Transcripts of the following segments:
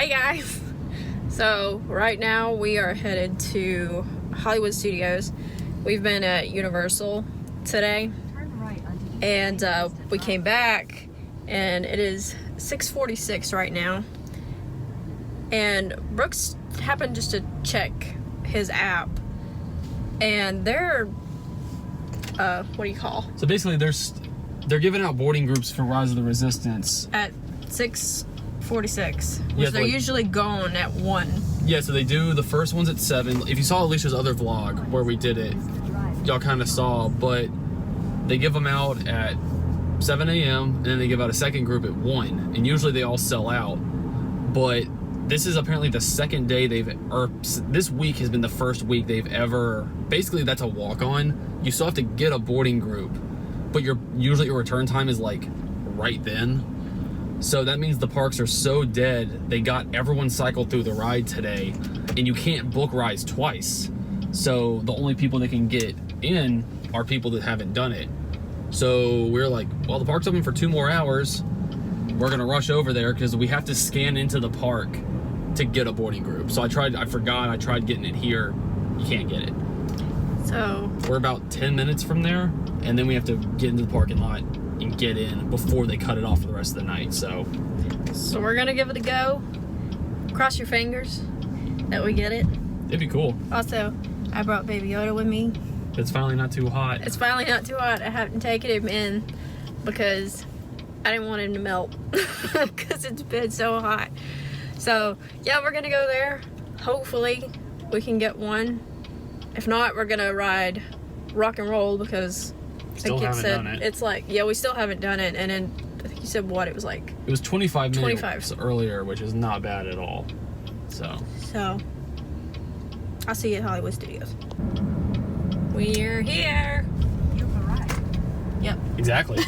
Hey guys! So right now we are headed to Hollywood Studios. We've been at Universal today and we came back and it is 6:46 right now, and Brooks happened just to check his app and they're what do you call? So basically they're giving out boarding groups for Rise of the Resistance At 6:46, which Yeah, they're like, usually gone at 1. Yeah, so they do the first one's at 7. If you saw Elisha's other vlog where we did it, y'all kind of saw, but they give them out at 7 a.m. and then they give out a second group at 1, and usually they all sell out. But this is apparently the second day this week has been the first week they've ever, basically that's a walk-on. You still have to get a boarding group, but usually your return time is like right then. So that means the parks are so dead, they got everyone cycled through the ride today, and you can't book rides twice. So the only people that can get in are people that haven't done it. So we're like, well, the park's open for 2 more hours. We're gonna rush over there because we have to scan into the park to get a boarding group. So I tried getting it here. You can't get it. So we're about 10 minutes from there, and then we have to get into the parking lot and get in before they cut it off for the rest of the night. So we're gonna give it a go. Cross your fingers that we get it. It'd be cool. Also, I brought Baby Yoda with me. It's finally not too hot. It's finally not too hot. I haven't taken him in because I didn't want him to melt because it's been so hot. So yeah, we're gonna go there. Hopefully we can get one. If not, we're gonna ride Rock and Roll because Still haven't done it. It's like, yeah, we still haven't done it. And then I think you said what it was like. It was 25 minutes earlier, which is not bad at all. So I'll see you at Hollywood Studios. We're here. You've arrived. Yep. Exactly.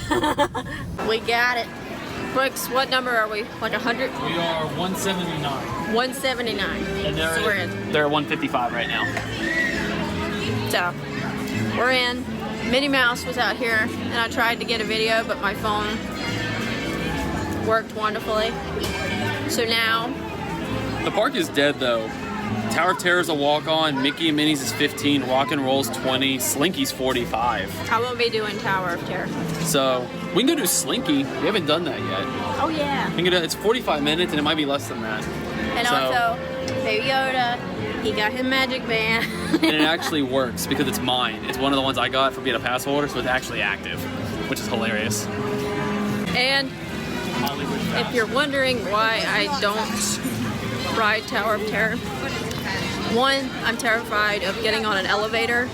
We got it. Brooks, what number are we? Like 100? We are 179. 179. And So we're in. They're 155 right now. So we're in. Minnie Mouse was out here and I tried to get a video, but my phone worked wonderfully. So now The park is dead though. Tower of Terror is a walk-on, Mickey and Minnie's is 15, Rock and Roll's 20, Slinky's 45. I won't be doing Tower of Terror. So we can go do Slinky. We haven't done that yet. Oh yeah. We can do, it's 45 minutes and it might be less than that. And also, Baby Yoda, he got his magic band. And it actually works because it's mine. It's one of the ones I got for being a pass holder, so it's actually active, which is hilarious. And if you're wondering why I don't ride Tower of Terror, one, I'm terrified of getting on an elevator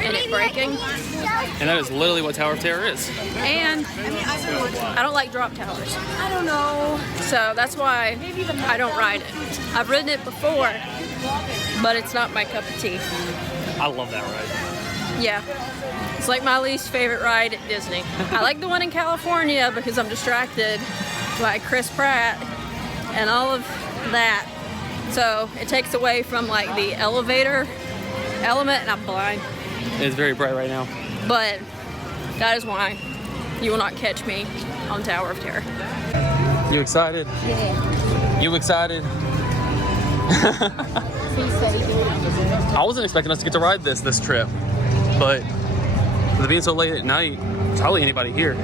and it breaking. And that is literally what Tower of Terror is. And I don't like drop towers. I don't know. So that's why I don't ride it. I've ridden it before, but it's not my cup of tea. I love that ride. Yeah. It's like my least favorite ride at Disney. I like the one in California because I'm distracted by Chris Pratt and all of that. So it takes away from like the elevator element, and I'm blind. It's very bright right now. But that is why you will not catch me on Tower of Terror. You excited? Yeah. You excited? I wasn't expecting us to get to ride this trip, but with it being so late at night, there's hardly anybody here.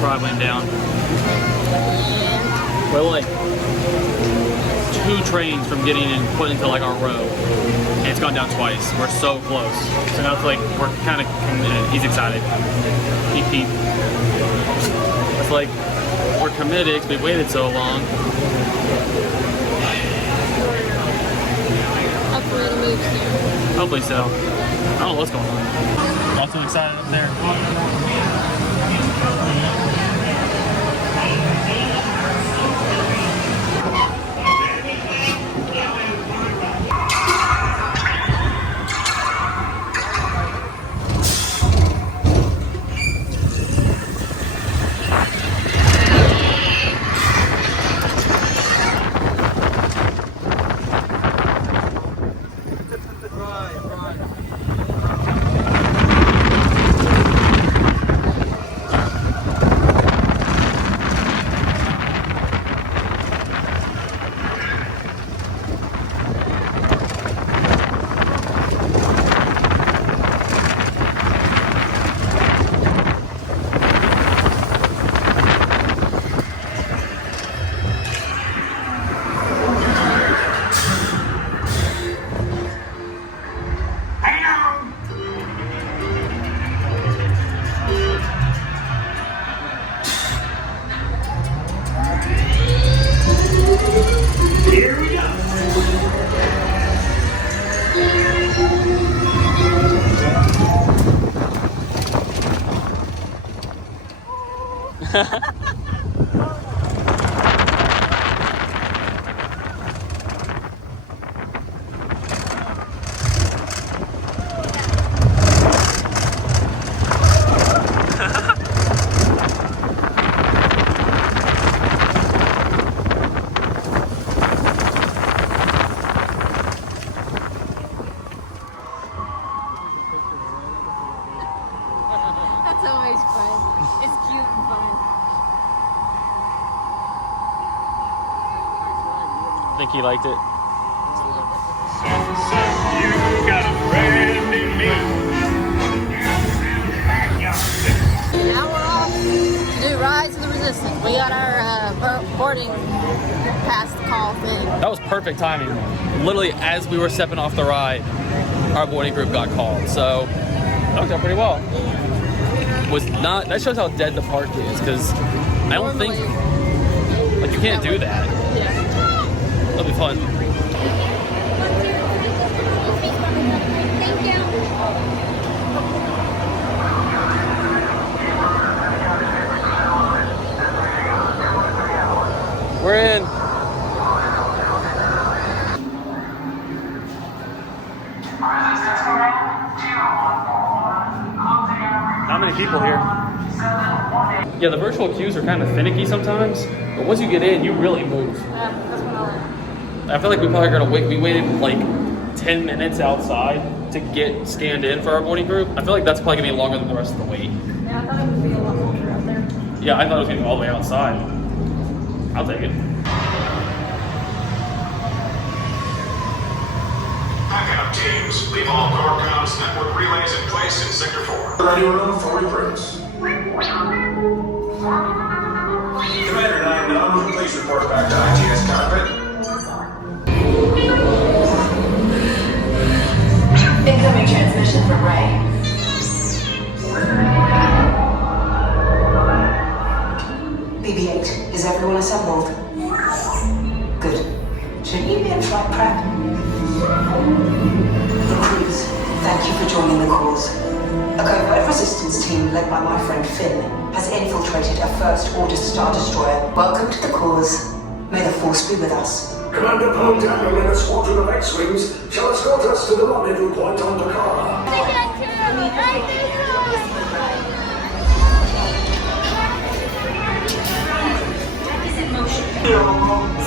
Ride went down. We're like 2 trains from getting in, put into like our row, and it's gone down twice. We're so close. So now it's like we're kind of committed. He's excited. Peep. It's like we're committed because we've waited so long. Hopefully it'll move soon. Hopefully so. I don't know what's going on. Y'all too excited up there? That's always fun. It's cute and fun. I think he liked it. You got a friend in me. Now we're off to do Rise of the Resistance. We got our boarding pass call thing. That was perfect timing. Literally, as we were stepping off the ride, our boarding group got called. So that worked out pretty well. That shows how dead the park is, because I don't think like you can't do that. Yeah. That'll be fun. Thank you. We're in. Not many people here. Yeah, the virtual queues are kind of finicky sometimes, but once you get in, you really move. That's what I like. I feel like we probably gonna wait. We waited like 10 minutes outside to get scanned in for our boarding group. I feel like that's probably gonna be longer than the rest of the wait. Yeah, I thought it would be a lot longer out there. Yeah, I thought it was gonna be all the way outside. I'll take it. Backing up teams. Leave all core comms network relays in place in Sector 4. Ready room for recruits. Commander 9-9, please report back to ITS cockpit. Incoming transmission from Ray. BB-8, is everyone assembled? Good. Shouldn't you be in flight prep? Recruits, thank you for joining the cause. A covert resistance team led by my friend Finn has infiltrated a First Order Star Destroyer. Welcome to the cause. May the Force be with us. Commander Poe Daniel and a squadron of X-Wings shall escort us to the rendezvous point on Dakar.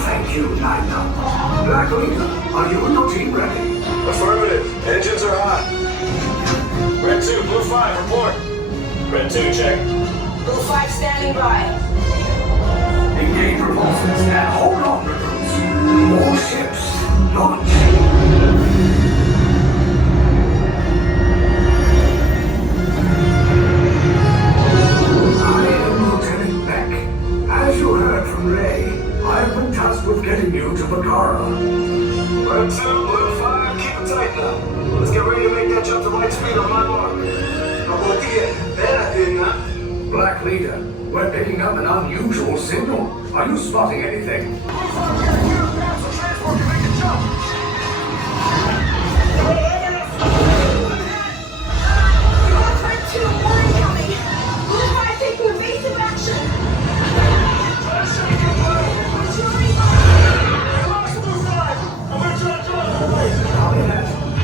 Thank you, 9-9. Black Leader, are you and your team ready? Affirmative. Engines are hot. Red 2, Blue 5, report. Red 2, check. Blue 5 standing by. Engage repulsors and hold on, recruits. More ships, launch. I am Lieutenant Beck. As you heard from Ray, I have been tasked with getting you to Bakara. Red 2, Blue 5, keep it tight now. Let's get ready to make that jump to light speed on my mark. Black Leader, we're picking up an unusual signal. Are you spotting anything?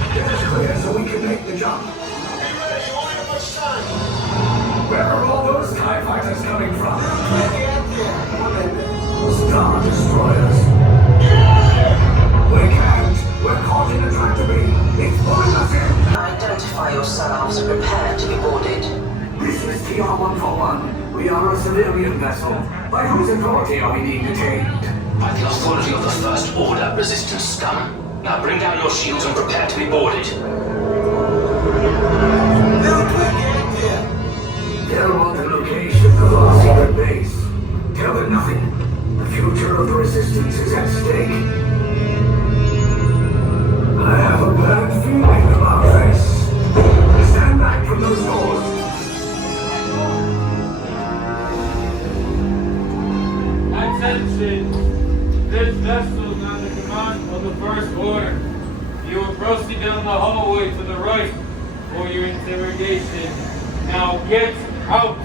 It is clear so we can make the jump. Where are all those TIE fighters coming from? Star Destroyers. We can't. We're caught in a trap to be. It's pulling us in. Identify yourselves and prepare to be boarded. This is TR-141. We are a civilian vessel. By whose authority are we being detained? By the authority of the First Order Resistance scum. Now bring down your shields and prepare to be boarded. Tell on the location of our secret base. Tell them nothing. The future of the Resistance is at stake. I have a bad feeling about this. Stand back from those doors. Attention! This vessel is under command of the First Order. You are proceeding down the hallway to the right for your interrogation. Now get out!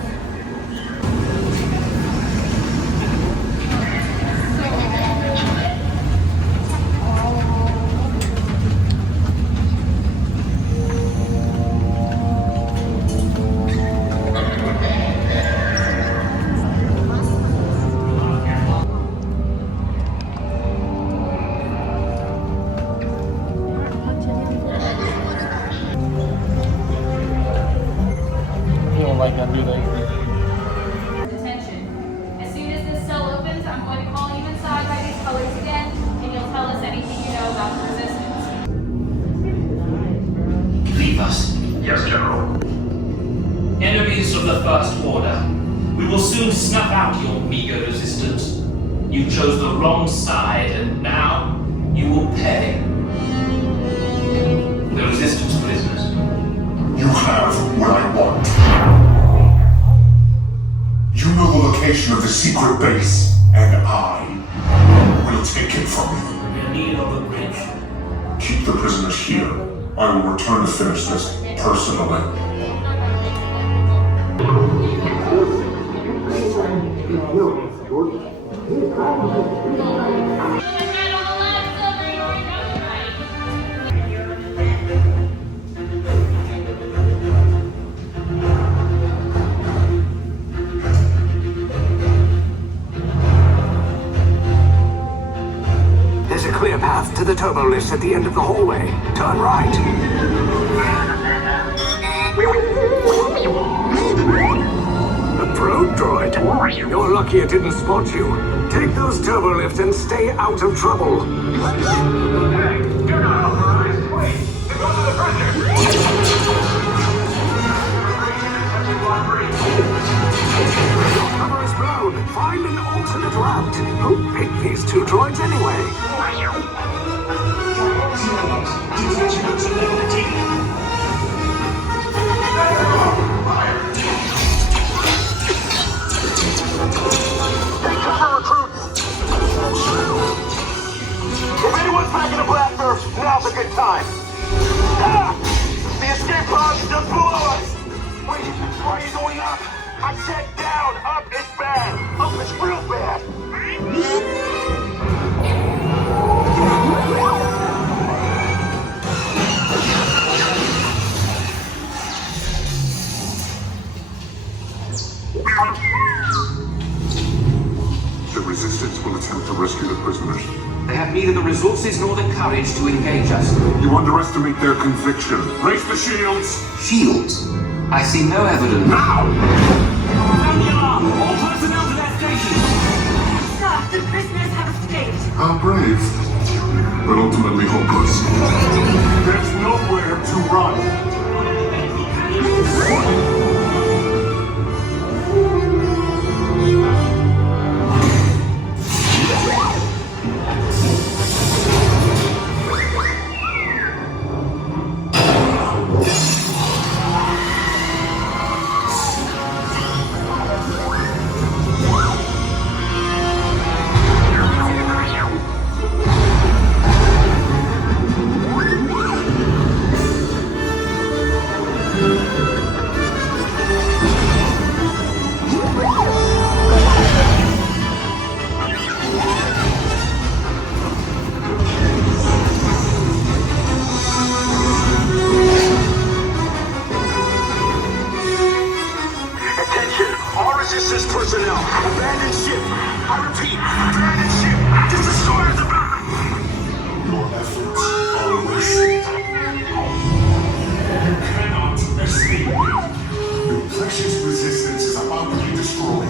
snuff out your meager resistance. You chose the wrong side, and now you will pay. The resistance prisoners. You have what I want. You know the location of the secret base, and I will take it from you. We need on the bridge. Keep the prisoners here. I will return to finish this personally. There's a clear path to the turbo lifts at the end of the hallway. Turn right. A probe droid. You're lucky it didn't spot you. Take those turbo lifts and stay out of trouble. Hey, you're not authorized. Wait, to go to the prisoner. Cover is blown. Find an alternate route. Who picked these two droids anyway? Take cover, recruits. If anyone's packing a black earth, now's a good time. Ah! The escape pods just below us. Wait, why are you going up? I said down. Up is bad. Up is real bad. The Resistance will attempt to rescue the prisoners. They have neither the resources nor the courage to engage us. You underestimate their conviction. Raise the shields! Shields? I see no evidence. Now! Sound the alarm! All personnel to their stations! Sir, the prisoners have escaped. How brave, but ultimately hopeless. There's nowhere to run. Resistance personnel, abandon ship. I repeat, abandon ship. This destroyer's about. Your efforts are wasted. You cannot escape. Your precious resistance is about to be destroyed.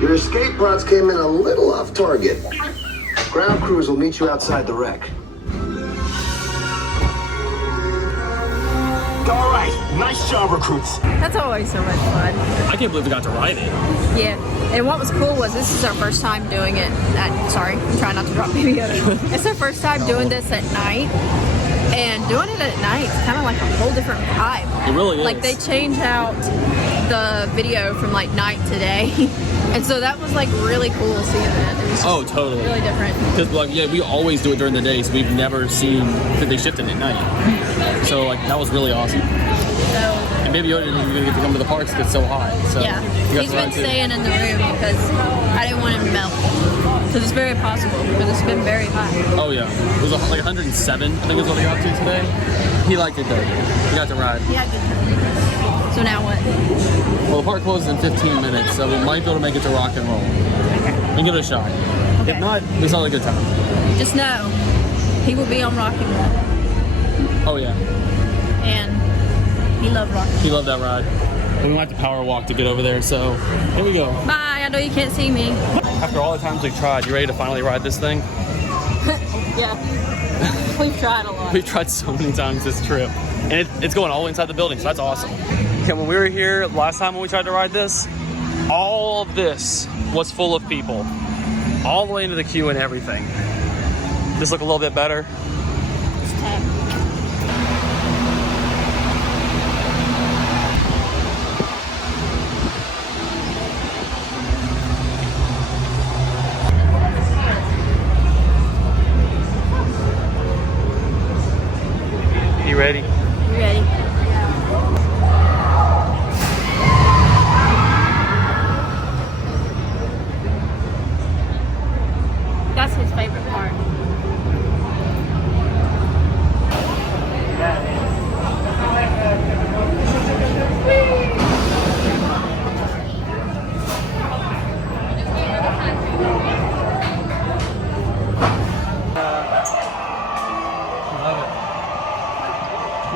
Your escape pods came in a little off target. Ground crews will meet you outside the wreck. All right, nice job, recruits. That's always so much fun. I can't believe we got to ride it. Yeah, and what was cool was this is our first time doing it sorry, I'm trying not to drop baby Yoda. It's our first time doing this at night. And doing it at night is kind of like a whole different vibe. It really is. Like they change out the video from like night to day. And so that was like really cool seeing that. It was Oh, totally. really different. Because like we always do it during the day, so we've never seen that they shift it at night. So like that was really awesome. So And And Baby Yoda didn't even get to come to the parks because it's so hot. So Yeah, he's been staying in the room because I didn't want him to melt. Because it's very possible, because it's been very hot. Oh yeah, it was like 107, I think is what he got to today. He liked it though. He got to ride. Yeah, good. So now what? Well, the park closes in 15 minutes, so we might be able to make it to Rock and Roll. Okay. And give it a shot. Okay. If not, we still had a good time. Just know, he will be on Rock and Roll. Oh yeah. And he loved Rock and Roll. He loved that ride. And we might have to power walk to get over there, so here we go. Bye, I know you can't see me. After all the times we've tried, you ready to finally ride this thing? Yeah, we've tried a lot. We've tried so many times this trip. And it's going all the way inside the building, so that's awesome. Okay, when we were here last time when we tried to ride this, all of this was full of people. All the way into the queue and everything. This look a little bit better. It's tough. You ready? You ready? That's his favorite part.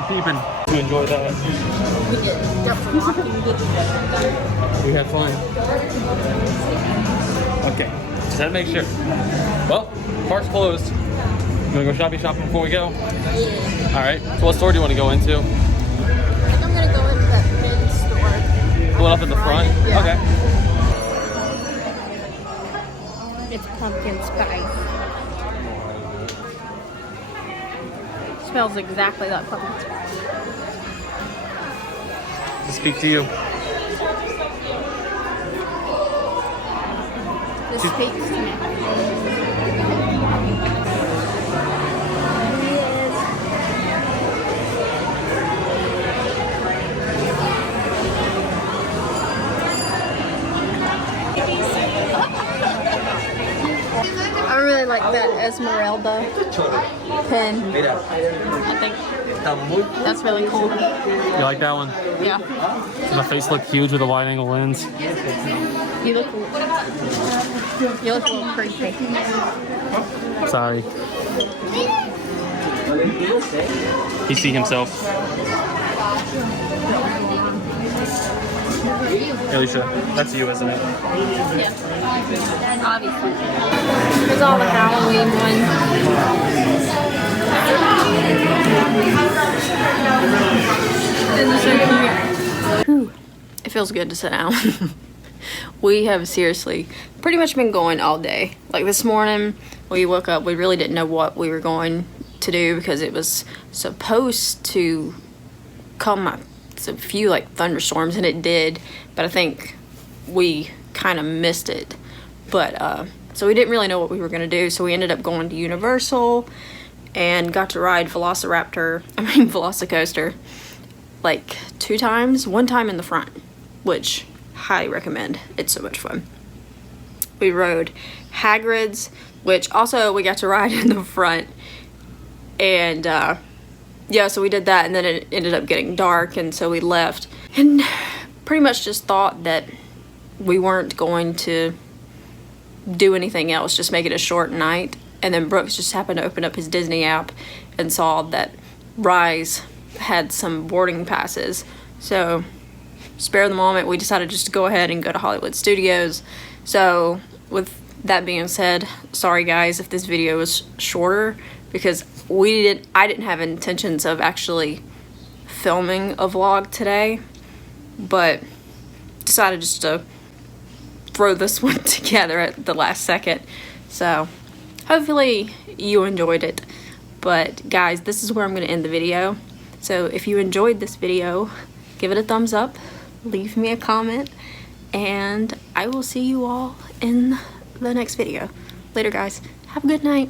Keeping to enjoy that. We had fun. Okay, just had to make sure. Well, park's closed. You wanna go shopping before we go? Yeah. All right. So what store do you want to go into? I think I'm gonna go into that men's store. Going up in the front? Yeah. Okay. It's pumpkin spice. Smells exactly like pumpkin spice. To speak to you. This speaks to me. I really like that Esmeralda pen. I think that's really cool. You like that one? Yeah. Does my face look huge with a wide angle lens? You look a little creepy. Sorry. He see himself. Elisha, that's you, isn't it? Yeah. Obviously. Here's all the Halloween ones. And they're so cute. Whew. It feels good to sit down. We have seriously pretty much been going all day. Like this morning, we woke up, we really didn't know what we were going to do because it was supposed to come a few like thunderstorms, and it did, but I think we kind of missed it. But so we didn't really know what we were gonna do, so we ended up going to Universal and got to ride Velocicoaster like 2 times, 1 time in the front, which highly recommend. It's so much fun. We rode Hagrid's, which also we got to ride in the front, and yeah, so we did that, and then it ended up getting dark, and so we left and pretty much just thought that we weren't going to do anything else, just make it a short night. And then Brooks just happened to open up his Disney app and saw that Rise had some boarding passes, so spare the moment, we decided just to go ahead and go to Hollywood Studios. So with that being said, sorry guys if this video was shorter, because I didn't have intentions of actually filming a vlog today, but decided just to throw this one together at the last second. So hopefully you enjoyed it. But guys, this is where I'm going to end the video. So if you enjoyed this video, give it a thumbs up, leave me a comment, and I will see you all in the next video. Later guys, have a good night.